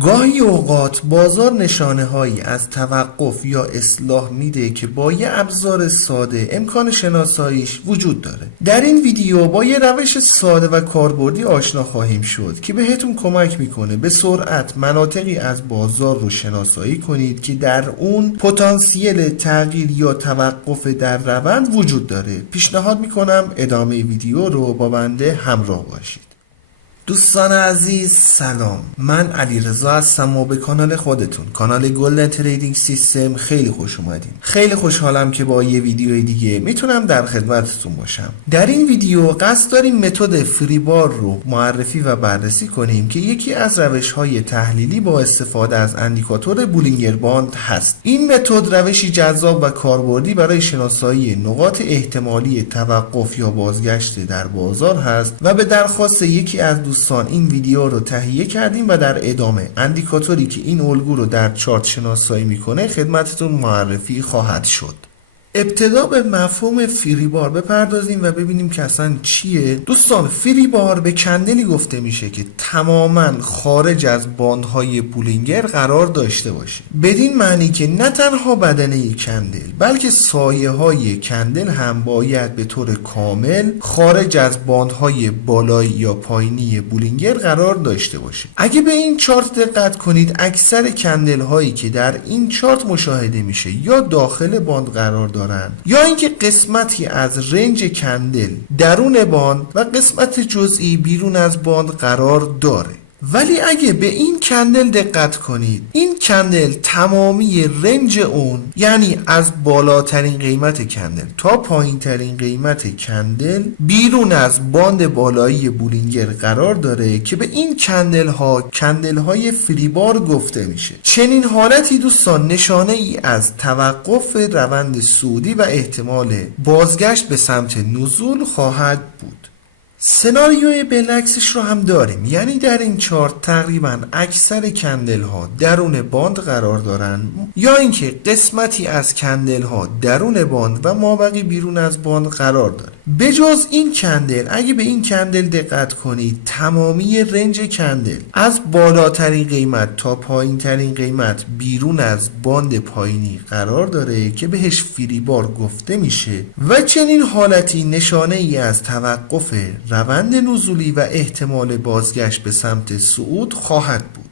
گاهی اوقات بازار نشانه هایی از توقف یا اصلاح میده که با یه ابزار ساده امکان شناساییش وجود داره. در این ویدیو با یه روش ساده و کاربردی آشنا خواهیم شد که بهتون کمک میکنه به سرعت مناطقی از بازار رو شناسایی کنید که در اون پتانسیل تغییر یا توقف در روند وجود داره. پیشنهاد میکنم ادامه ویدیو رو با بنده همراه باشید. دوستان عزیز سلام، من علیرضا هستم و به کانال خودتون، کانال گلدن تریدینگ سیستم خیلی خوش اومدین. خیلی خوشحالم که با یه ویدیوی دیگه میتونم در خدمتتون باشم. در این ویدیو قصد داریم متد فریبار رو معرفی و بررسی کنیم که یکی از روش‌های تحلیلی با استفاده از اندیکاتور بولینگر باند هست. این متد روشی جذاب و کاربردی برای شناسایی نقاط احتمالی توقف یا بازگشت در بازار هست و به درخواست یکی از دوستان این ویدیو رو تهیه کردیم و در ادامه اندیکاتوری که این الگو رو در چارت شناسایی میکنه خدمتتون معرفی خواهد شد. ابتدا به مفهوم فریبار بپردازیم و ببینیم که اصلا چیه. دوستان، فریبار به کندلی گفته میشه که تماما خارج از باندهای بولینگر قرار داشته باشه، بدین معنی که نه تنها بدنه کندل بلکه سایه های کندل هم باید به طور کامل خارج از باندهای بالایی یا پایینی بولینگر قرار داشته باشه. اگه به این چارت دقت کنید، اکثر کندل هایی که در این چارت مشاهده میشه یا داخل باند قرار دارن یا اینکه قسمتی از رنج کندل درون باند و قسمت جزئی بیرون از باند قرار داره. ولی اگه به این کندل دقت کنید، این کندل تمامی رنج اون، یعنی از بالاترین قیمت کندل تا پایین ترین قیمت کندل بیرون از باند بالایی بولینگر قرار داره که به این کندل های فریبار گفته میشه. چنین حالتی دوستان نشانه ای از توقف روند صعودی و احتمال بازگشت به سمت نزول خواهد بود. سناریوی بالعکسش رو هم داریم، یعنی در این چارت تقریبا اکثر کندل ها درون باند قرار دارن یا اینکه قسمتی از کندل ها درون باند و مابقی بیرون از باند قرار داره. بجز این کندل، اگه به این کندل دقت کنید، تمامی رنج کندل از بالاترین قیمت تا پایین ترین قیمت بیرون از باند پایینی قرار داره که بهش فریبار گفته میشه و چنین حالتی نشانه ای از توقف روند نزولی و احتمال بازگشت به سمت صعود خواهد بود.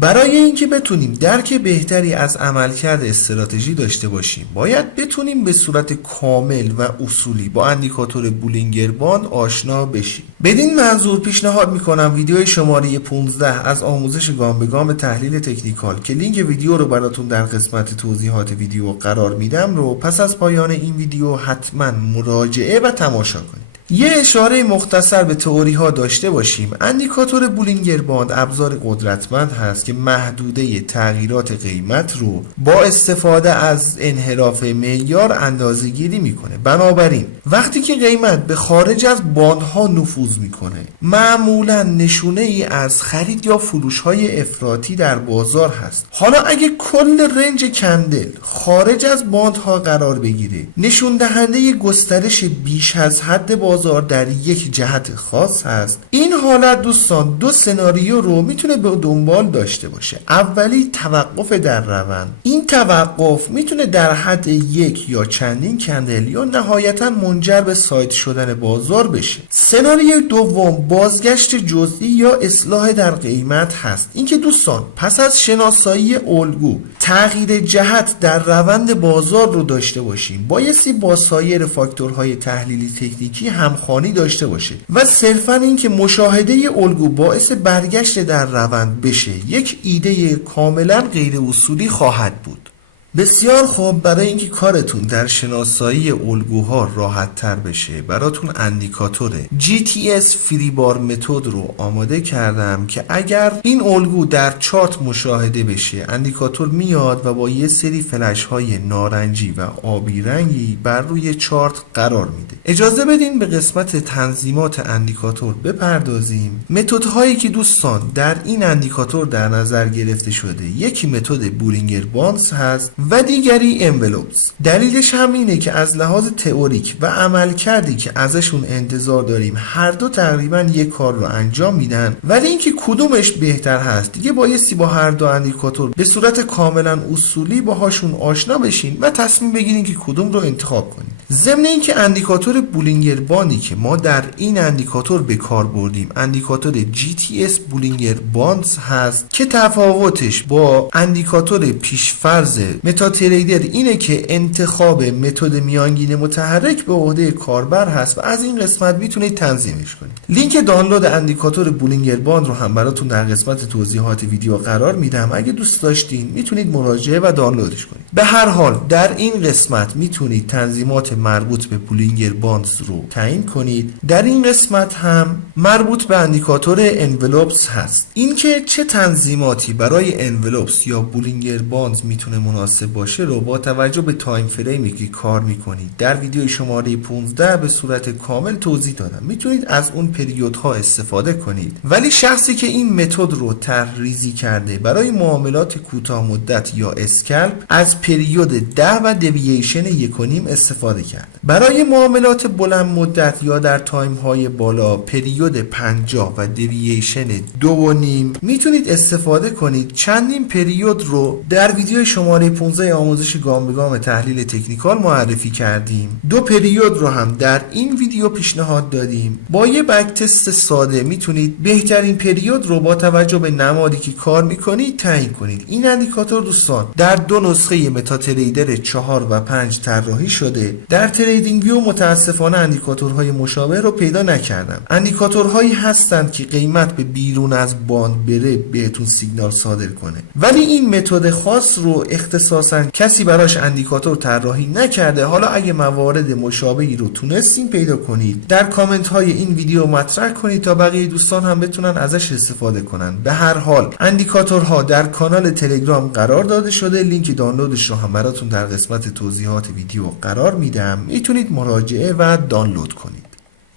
برای اینکه بتونیم درک بهتری از عملکرد استراتژی داشته باشیم، باید بتونیم به صورت کامل و اصولی با اندیکاتور بولینگر باند آشنا بشیم. بدین منظور پیشنهاد میکنم ویدیوی شماره 15 از آموزش گام به گام تحلیل تکنیکال که لینک ویدیو رو براتون در قسمت توضیحات ویدیو قرار میدم رو پس از پایان این ویدیو حتما مراجعه و تماشا کنید. یه اشاره مختصر به تئوری ها داشته باشیم. اندیکاتور بولینگر باند ابزار قدرتمند هست که محدوده تغییرات قیمت رو با استفاده از انحراف معیار اندازه گیری میکنه. بنابراین وقتی که قیمت به خارج از باندها نفوذ میکنه، معمولا نشونه ای از خرید یا فروش های افراطی در بازار هست. حالا اگه کل رنج کندل خارج از باندها قرار بگیره، نشون دهنده گسترش بیش از حد بازار در یک جهت خاص هست. این حالت دوستان دو سناریو رو میتونه به دنبال داشته باشه. اولی توقف در روند. این توقف میتونه در حد یک یا چندین کندل یا نهایتا منجر به ساید شدن بازار بشه. سناریو دوم بازگشت جزئی یا اصلاح در قیمت هست. اینکه دوستان پس از شناسایی الگو تغییر جهت در روند بازار رو داشته باشیم، بایستی با سایر فاکتورهای تحلیلی تکنیکی همخوانی داشته باشه و صرفا این که مشاهده الگو باعث برگشت در روند بشه یک ایده کاملا غیر اصولی خواهد بود. بسیار خوب، برای اینکه کارتون در شناسایی الگوها راحت تر بشه براتون اندیکاتور GTS فریبار متد رو آماده کردم که اگر این الگو در چارت مشاهده بشه، اندیکاتور میاد و با یه سری فلش های نارنجی و آبی رنگی بر روی چارت قرار میده. اجازه بدین به قسمت تنظیمات اندیکاتور بپردازیم. متد هایی که دوستان در این اندیکاتور در نظر گرفته شده، یکی متد بولینگر باندز هست و دیگری انولوپس. دلیلش هم اینه که از لحاظ تئوریک و عمل کردی که ازشون انتظار داریم هر دو تقریبا یک کار رو انجام میدن، ولی اینکه کدومش بهتر هست دیگه بایستی با هر دو اندیکاتور به صورت کاملا اصولی باهاشون آشنا بشین و تصمیم بگیرین که کدوم رو انتخاب کنین. ضمن اینکه اندیکاتور بولینگر باندی که ما در این اندیکاتور به کار بردیم اندیکاتور GTS بولینگر باندز هست که تفاوتش با اندیکاتور پیشفرض متاتریدر اینه که انتخاب متد میانگین متحرک به عهده کاربر هست و از این قسمت میتونید تنظیمش کنید. لینک دانلود اندیکاتور بولینگر باند رو هم براتون در قسمت توضیحات ویدیو قرار میدم. اگه دوست داشتین میتونید مراجعه و دانلودش کنید. به هر حال در این قسمت میتونید تنظیمات مربوط به بولینگر باندز رو تعیین کنید. در این قسمت هم مربوط به اندیکاتور انولوپس هست. اینکه چه تنظیماتی برای انولوپس یا بولینگر باندز میتونه مناسب باشه رو با توجه به تایم فریمی که کار میکنید در ویدیو شماره 15 به صورت کامل توضیح دادم. میتونید از اون پریودها استفاده کنید، ولی شخصی که این متد رو طرح‌ریزی کرده برای معاملات کوتاه مدت یا اسکلپ از پریود 10 و دیوییشن 1.5 استفاده کرد. برای معاملات بلند مدت یا در تایم های بالا پریود 50 و دیوییشن 2.5 میتونید استفاده کنید. چندین پریود رو در ویدیو شماره 15 آموزش گام به گام تحلیل تکنیکال معرفی کردیم. 2 پریود رو هم در این ویدیو پیشنهاد دادیم. با یه بک تست ساده میتونید بهترین پریود رو با توجه به نمادی که کار میکنید تعیین کنید. این اندیکاتور دوستان در 2 نسخه متاتریدر 4 و 5 طراحی شده. در تریدینگ ویو متاسفانه اندیکاتورهای مشابه رو پیدا نکردم. اندیکاتورهایی هستند که قیمت به بیرون از باند بره بهتون سیگنال صادر کنه، ولی این متد خاص رو اختصاصا کسی براش اندیکاتور طراحی نکرده. حالا اگه موارد مشابهی رو تونستین پیدا کنید در کامنت های این ویدیو مطرح کنید تا بقیه دوستان هم بتونن ازش استفاده کنن. به هر حال اندیکاتورها در کانال تلگرام قرار داده شده. لینک دانلودش رو هم براتون در قسمت توضیحات ویدیو قرار میدم. میتونید مراجعه و دانلود کنید.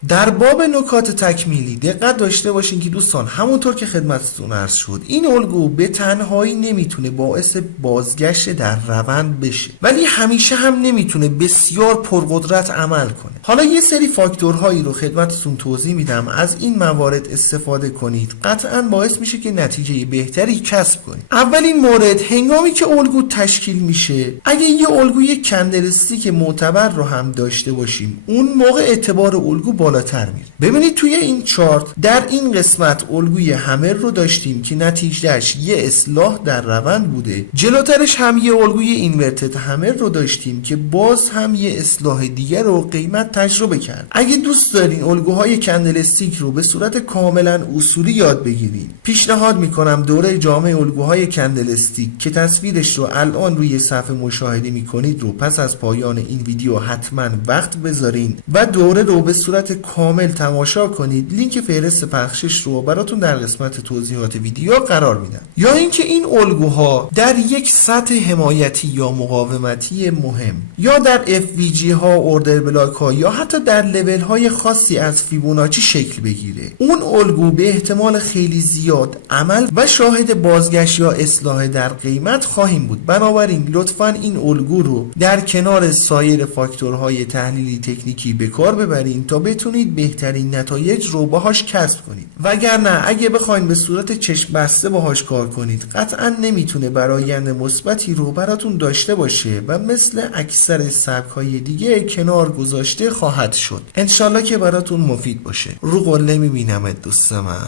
در باب نکات تکمیلی دقت داشته باشین که دوستان همونطور که خدمتتون عرض شد این الگو به تنهایی نمیتونه باعث بازگشت در روند بشه، ولی همیشه هم نمیتونه بسیار پرقدرت عمل کنه. حالا یه سری فاکتورهایی رو خدمتتون توضیح میدم. از این موارد استفاده کنید، قطعا باعث میشه که نتیجه بهتری کسب کنید. اولین مورد، هنگامی که الگو تشکیل میشه اگه یه الگوی کندلستیک معتبر رو هم داشته باشیم اون موقع اعتبار الگو بالاتر میره. ببینید توی این چارت در این قسمت الگوی همر رو داشتیم که نتیجهش یه اصلاح در روند بوده. جلوترش هم یه الگوی اینورتد همر رو داشتیم که باز هم یه اصلاح دیگر رو قیمت تجربه کرد. اگه دوست دارین الگوهای کندلستیک رو به صورت کاملا اصولی یاد بگیرید پیشنهاد میکنم دوره جامع الگوهای کندلستیک که تصویرش رو الان روی صفحه مشاهده میکنید رو پس از پایان این ویدیو حتما وقت بذارین و دوره رو به صورت کامل تماشا کنید. لینک فهرست پخشش رو براتون در قسمت توضیحات ویدیو قرار میدم. یا اینکه این الگوها در یک سطح حمایتی یا مقاومتی مهم یا در FVG ها، اوردر بلاک ها یا حتی در لول های خاصی از فیبوناچی شکل بگیره، اون الگو به احتمال خیلی زیاد عمل و شاهد بازگشت یا اصلاح در قیمت خواهیم بود. بنابراین لطفاً این الگو رو در کنار سایر فاکتورهای تحلیلی تکنیکی به کار ببرین تا بتونید بهترین نتایج رو باهاش کسب کنید. وگرنه اگه بخواید به صورت چشم بسته باهاش کار کنید قطعا نمیتونه برآیند مثبتی رو براتون داشته باشه و مثل اکثر سبک‌های دیگه کنار گذاشته خواهد شد. انشالله که براتون مفید باشه. رو قله میبینمت دوست من.